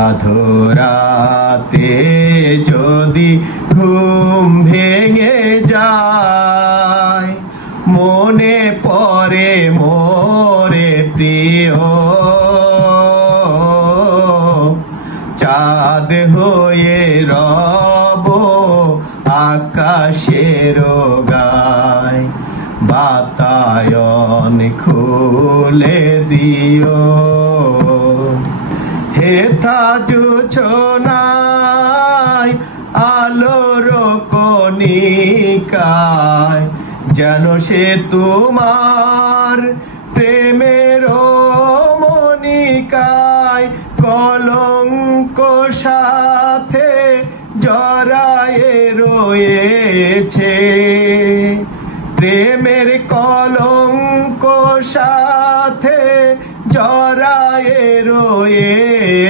আধরাতে যদি ঘুম ভেঙে যায়, মনে পড়ে মোরে প্রিয়, চাঁদ হয়ে রব আকাশের গায়, বাতায়ন খুলে দিও। হেথা জোছনায় আলোর কণিকায়, যেন সে তোমার প্রেমের মনিকায়, কলঙ্ক সাথে জড়ায়ে রয়েছে, প্রেমের কলঙ্ক সাথে জড়ায়ে রয়েছে।